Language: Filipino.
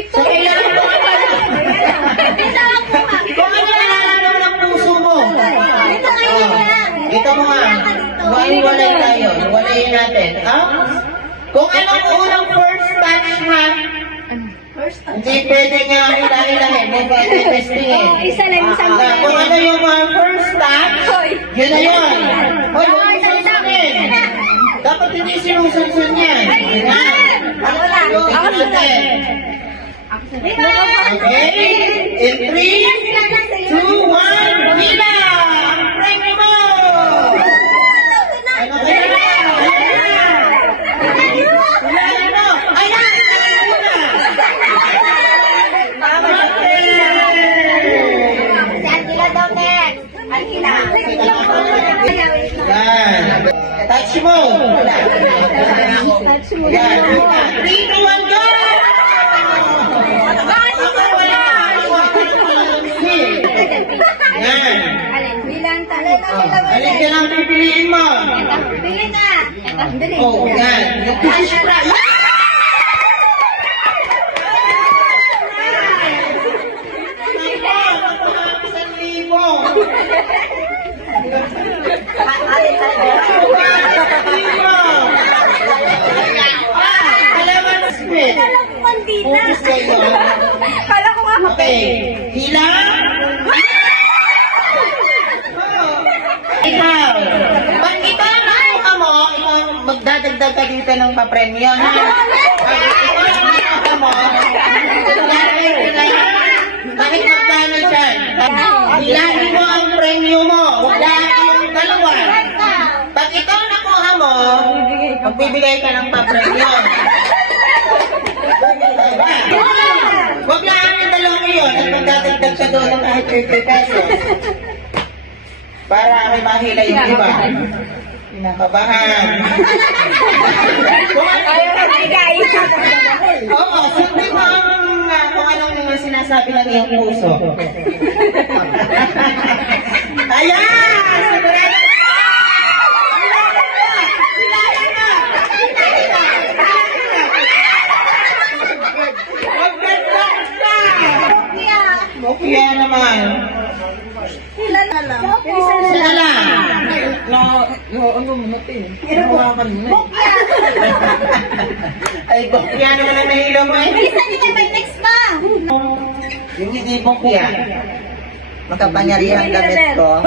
ito. So, kailangan mo ano? Kung ano nalalaman ng puso mo. Ito mo nga. Walay tayo. Walayin natin. Ha? Kung anong unang first touch ha, hindi pwede niya ilahin. Hindi pwede testingin. Isa lang, isang Kung ano yung first touch, yun na yun. Hoy, huwag mo sinusunin. Dapat hindi sinusunsun yan. Ako natin. Okay? In 3, 2, 1, Mila! Ang premyo mo! Ano kaya na? Hilahin mo! Ayan! Hilahin mo na! Yan. Touch mo! Yan. 3, 2, 1, go! Yan. Bilang tali na sila. Alin ka lang pipiliin mo? Bili na. Bili. Oh, yan. Yung cash prize. Kala ko kandita. Kala ko nga. Okay. Hila? Ikaw. Pag ito ang nakuha mo, ikaw magdadagdag ka dito ng papremyo, ha? Pag ito ang nakuha mo, bakit magkano dyan? Hilahin mo ang premyo mo. Wala yung dalawa. Pag ito ang nakuha mo, magbibigay ka ng papremyo. Huwag lang yung dalawang yun at magdadagdag ka doon ng kahit 50 pesos. Para may mahila yung iba. Pinakabahan. Oo, sundin mo ang kung anong mga sinasabi ng iyong puso. Ayan! Sigurado! Mokya naman. Sila na lang. Sila lang. Ano mo natin? Hinawakan mo. Ay, bokya naman ang nahilo mo eh. Bilisan niyo na, next pa. Yung hindi bokya. Makapangyarihan gamit ko.